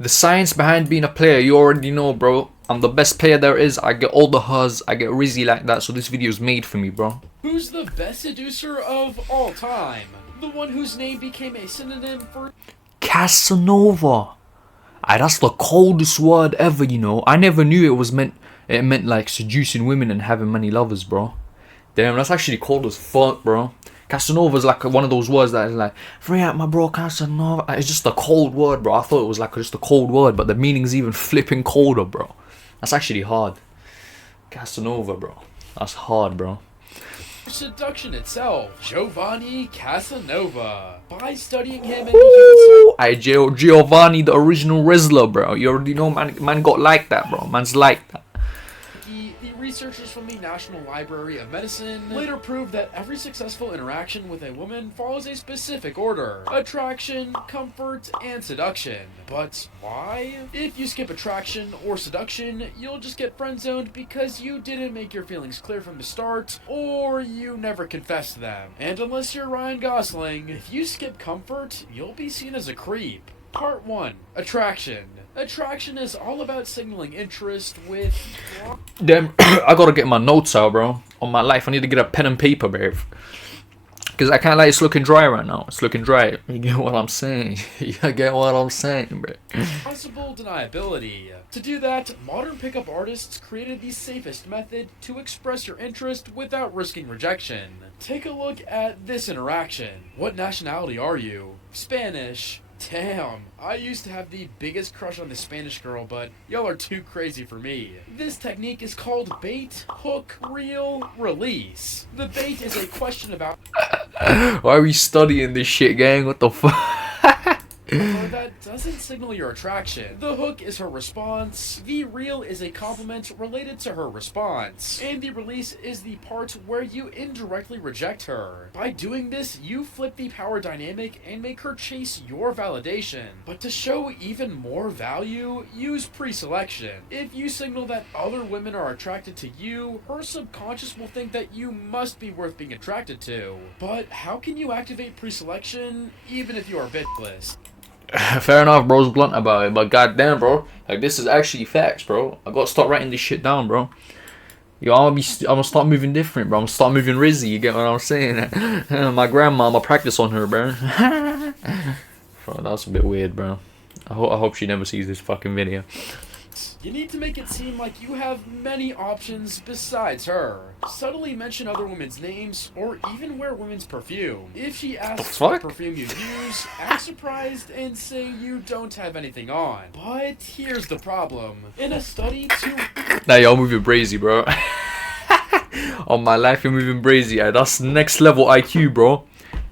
The science behind being a player, you already know, bro. I'm the best player there is. I get all the HUZZ. I get Rizzy like that. So this video is made for me, bro. Who's the best seducer of all time? The one whose name became a synonym for Casanova. Aye, that's the coldest word ever, you know. I never knew it meant like seducing women and having many lovers, bro. Damn, that's actually cold as fuck, bro. Casanova's like one of those words that is like, free out my bro Casanova. It's just a cold word, bro. I thought it was like just a cold word, but the meaning's even flipping colder, bro. That's actually hard. Casanova, bro. That's hard, bro. seduction itself, Giovanni Casanova. By studying him and Giovanni, the original wrestler, bro. You already know, man got like that, bro. Man's like that. The researchers from the National Library of Medicine later proved that every successful interaction with a woman follows a specific order: attraction, comfort, and seduction. But why? If you skip attraction or seduction, you'll just get friend-zoned because you didn't make your feelings clear from the start, or you never confessed them. And unless you're Ryan Gosling, if you skip comfort, you'll be seen as a creep. Part 1. Attraction. Attraction is all about signaling interest with... Damn, I gotta get my notes out, bro. On my life, I need to get a pen and paper, babe. Because I can't lie, it's looking dry right now. It's looking dry. You get what I'm saying? You get what I'm saying, bro. Possible deniability. To do that, modern pickup artists created the safest method to express your interest without risking rejection. Take a look at this interaction. What nationality are you? Spanish. Damn, I used to have the biggest crush on this Spanish girl, but y'all are too crazy for me. This technique is called bait, hook, reel, release. The bait is a question about... Why are we studying this shit, gang? What the fuck? that doesn't signal your attraction. The hook is her response, the reel is a compliment related to her response, and the release is the part where you indirectly reject her. By doing this, you flip the power dynamic and make her chase your validation. But to show even more value, use pre-selection. If you signal that other women are attracted to you, her subconscious will think that you must be worth being attracted to. But how can you activate pre-selection even if you are bitless? Fair enough, bro's blunt about it, but goddamn, bro, like this is actually facts, bro. I gotta start writing this shit down, bro. Yo, I'm gonna start moving different, bro. I'm gonna start moving Rizzy. You get what I'm saying? My grandma, I'm gonna practice on her, bro. Bro, that's a bit weird, bro. I hope she never sees this fucking video. You need to make it seem like you have many options besides her. Subtly mention other women's names, or even wear women's perfume. If she asks what perfume you use, act surprised and say you don't have anything on. But here's the problem. In a study to... Nah, y'all moving brazy, bro. On my life, you're moving brazy. That's next level IQ, bro.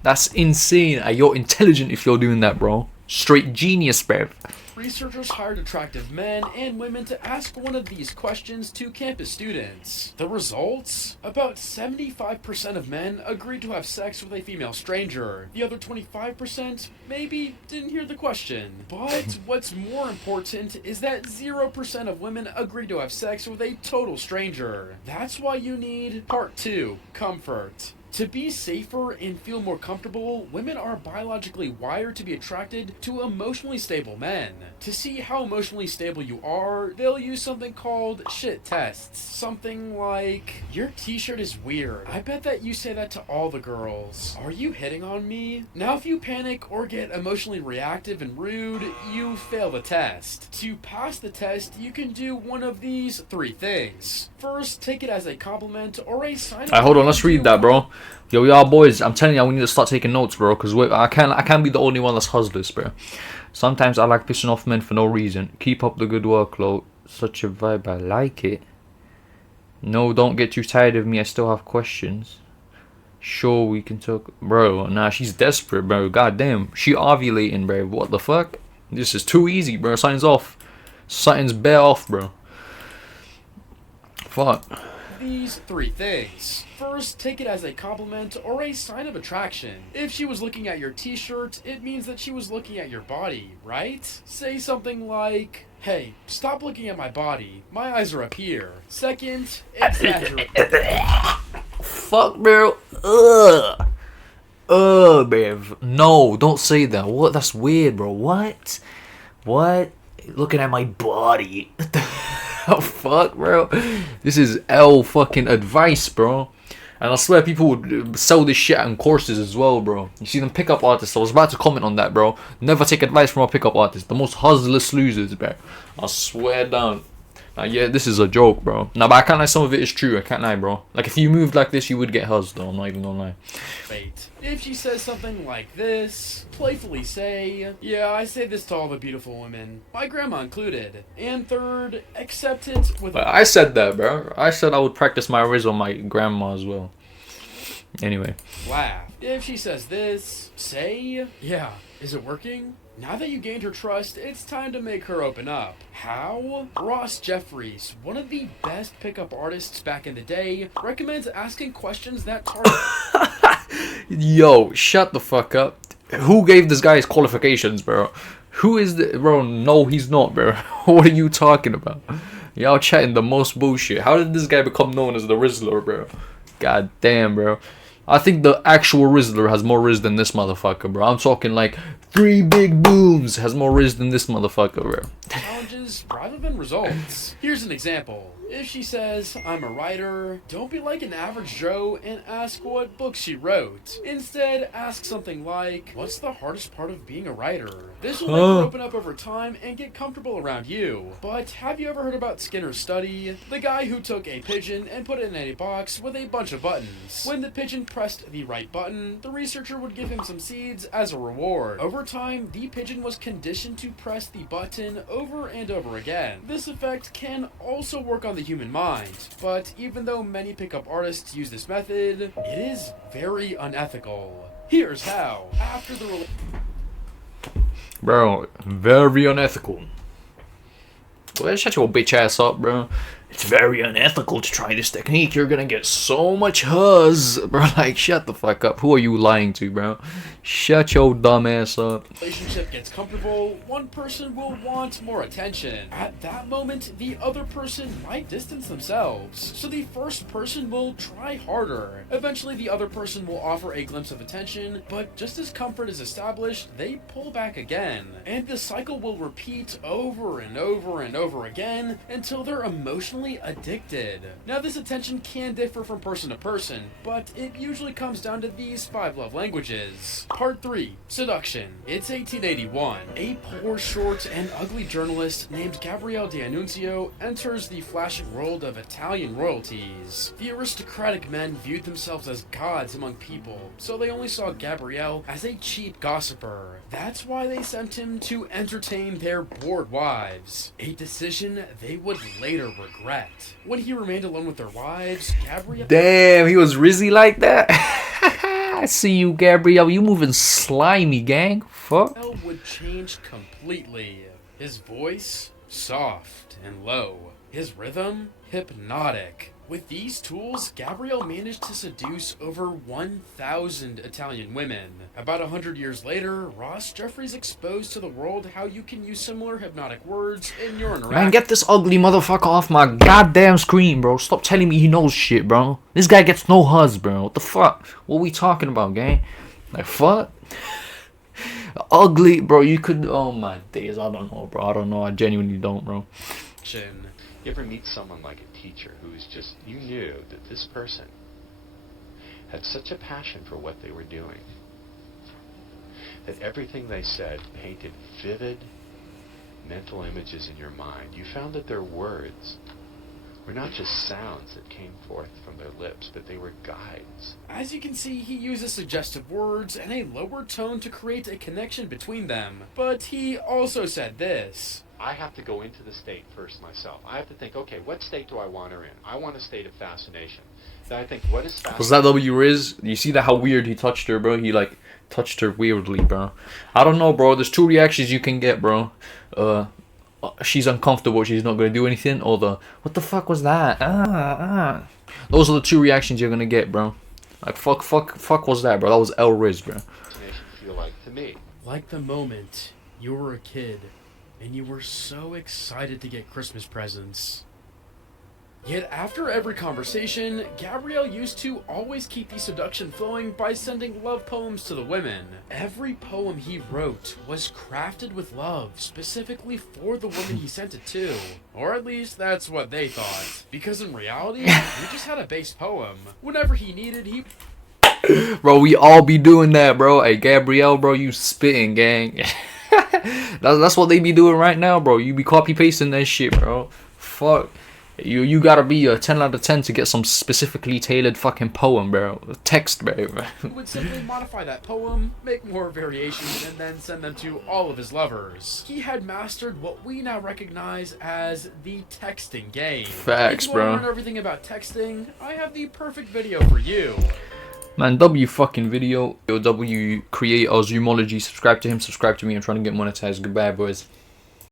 That's insane. You're intelligent if you're doing that, bro. Straight genius, bruv. Researchers hired attractive men and women to ask one of these questions to campus students. The results? About 75% of men agreed to have sex with a female stranger. The other 25% maybe didn't hear the question. But what's more important is that 0% of women agreed to have sex with a total stranger. That's why you need Part 2, comfort. To be safer and feel more comfortable, women are biologically wired to be attracted to emotionally stable men. To see how emotionally stable you are, they'll use something called shit tests. Something like, your t-shirt is weird. I bet that you say that to all the girls. Are you hitting on me? Now if you panic or get emotionally reactive and rude, you fail the test. To pass the test, you can do one of these 3 things. First, take it as a compliment or a sign of... Alright, hold on, let's read that, bro. Yo, y'all boys, I'm telling you, we need to start taking notes, bro, because I can't be the only one that's HUZZless, bro. Sometimes I like pissing off men for no reason. Keep up the good workload. Such a vibe, I like it. No, don't get too tired of me, I still have questions. Sure, we can talk. Bro, nah, she's desperate, bro. Goddamn, she ovulating, bro. What the fuck? This is too easy, bro. Something's off. Something's bare off, bro. Fuck. These 3 things. First, take it as a compliment or a sign of attraction. If she was looking at your t-shirt, it means that she was looking at your body, right? Say something like, hey, stop looking at my body. My eyes are up here. Second, exaggerate. Fuck, bro. Ugh. Ugh, babe. No, don't say that. What? That's weird, bro. What? What? looking at my body. Oh fuck, bro. This is L fucking advice, bro. And I swear people would sell this shit on courses as well, bro. You see them pickup artists. I was about to comment on that, bro. Never take advice from a pickup artist. The most HUZZless losers, bro. I swear down. Now, yeah, this is a joke, bro. Nah, but I can't lie, some of it is true. I can't lie, bro. Like, if you moved like this, you would get HUZZ, though. I'm not even gonna lie. Wait. If she says something like this, playfully say, yeah, I say this to all the beautiful women, my grandma included. And third, accept it with I said that, bro. I said I would practice my riz on my grandma as well. Anyway. laugh. If she says this, say, yeah, is it working? Now that you gained her trust, it's time to make her open up. How? Ross Jeffries, one of the best pickup artists back in the day, recommends asking questions that target... Yo, shut the fuck up. Who gave this guy his qualifications, bro? Who is the... Bro, no, he's not, bro. What are you talking about? Y'all chatting the most bullshit. How did this guy become known as the Rizzler, bro? God damn, bro. I think the actual Rizzler has more Riz than this motherfucker, bro. I'm talking like 3 big booms has more Riz than this motherfucker, bro. Challenges rather than results. Here's an example. If she says, I'm a writer, don't be like an average Joe and ask what book she wrote. Instead, ask something like, what's the hardest part of being a writer? This will make her open up over time and get comfortable around you. But have you ever heard about Skinner's study? The guy who took a pigeon and put it in a box with a bunch of buttons. When the pigeon pressed the right button, the researcher would give him some seeds as a reward. Over time, the pigeon was conditioned to press the button over and over again. This effect can also work on the human mind, but even though many pickup artists use this method, it is very unethical. Here's how. After the Bro, very unethical. Well, shut your bitch ass up, bro. It's very unethical to try this technique. You're gonna get so much HUZZ. Bro, like, shut the fuck up. Who are you lying to, bro? Shut your dumb ass up. relationship gets comfortable, one person will want more attention. At that moment, the other person might distance themselves. So the first person will try harder. Eventually, the other person will offer a glimpse of attention, but just as comfort is established, they pull back again. And the cycle will repeat over and over and over again until they're emotionally addicted. Now, this attention can differ from person to person, but it usually comes down to these 5 love languages. Part 3. Seduction. It's 1881. A poor, short, and ugly journalist named Gabriele D'Annunzio enters the flashing world of Italian royalties. The aristocratic men viewed themselves as gods among people, so they only saw Gabriele as a cheap gossiper. That's why they sent him to entertain their bored wives, a decision they would later regret. When he remained alone with their wives, Gabriele... Damn, he was Rizzy like that? I see you, Gabrielle. You moving slimy, gang. Fuck. would change completely. His voice, soft and low. His rhythm, hypnotic. With these tools, Gabrielle managed to seduce over 1,000 Italian women. About 100 years later, Ross Jeffries exposed to the world how you can use similar hypnotic words in your interaction. Man, get this ugly motherfucker off my goddamn screen, bro. Stop telling me he knows shit, bro. This guy gets no HUZZ, bro. What the fuck? What we talking about, gang? Like, fuck? Ugly, bro. You could... Oh, my days. I don't know, bro. I don't know. I genuinely don't, bro. You ever meet someone like a teacher who is just, you knew that this person had such a passion for what they were doing, that everything they said painted vivid mental images in your mind. You found that their words were not just sounds that came forth from their lips, but they were guides. As you can see, he uses suggestive words and a lower tone to create a connection between them. But he also said this. I have to go into the state first myself. I have to think, okay, what state do I want her in? I want a state of fascination. Then I think, what is fascination? Was that W Riz? You see that how weird he touched her, bro? He like touched her weirdly, bro. I don't know, bro. There's 2 reactions you can get, bro. She's uncomfortable, she's not gonna do anything, or the what the fuck was that? Those are the 2 reactions you're gonna get, bro. Like fuck was that, bro? That was L Riz, bro. Fascination feel like to me. Like the moment you were a kid and you were so excited to get Christmas presents. Yet after every conversation, Gabrielle used to always keep the seduction flowing by sending love poems to the women. Every poem he wrote was crafted with love, specifically for the woman he sent it to. Or at least that's what they thought. Because in reality, he just had a base poem. Whenever he needed, he... Bro, we all be doing that, bro. Hey, Gabrielle, bro, you spitting, gang. That's what they be doing right now, bro. You be copy pasting that shit, bro. Fuck. You gotta be a 10 out of 10 to get some specifically tailored fucking poem, bro. Text, bro. He would simply modify that poem, make more variations, and then send them to all of his lovers. He had mastered what we now recognize as the texting game. Facts, if you want bro. to learn everything about texting, I have the perfect video for you. Man, W fucking video. Yo, W creator, Zoomology. Subscribe to him, subscribe to me. I'm trying to get monetized. Goodbye, boys.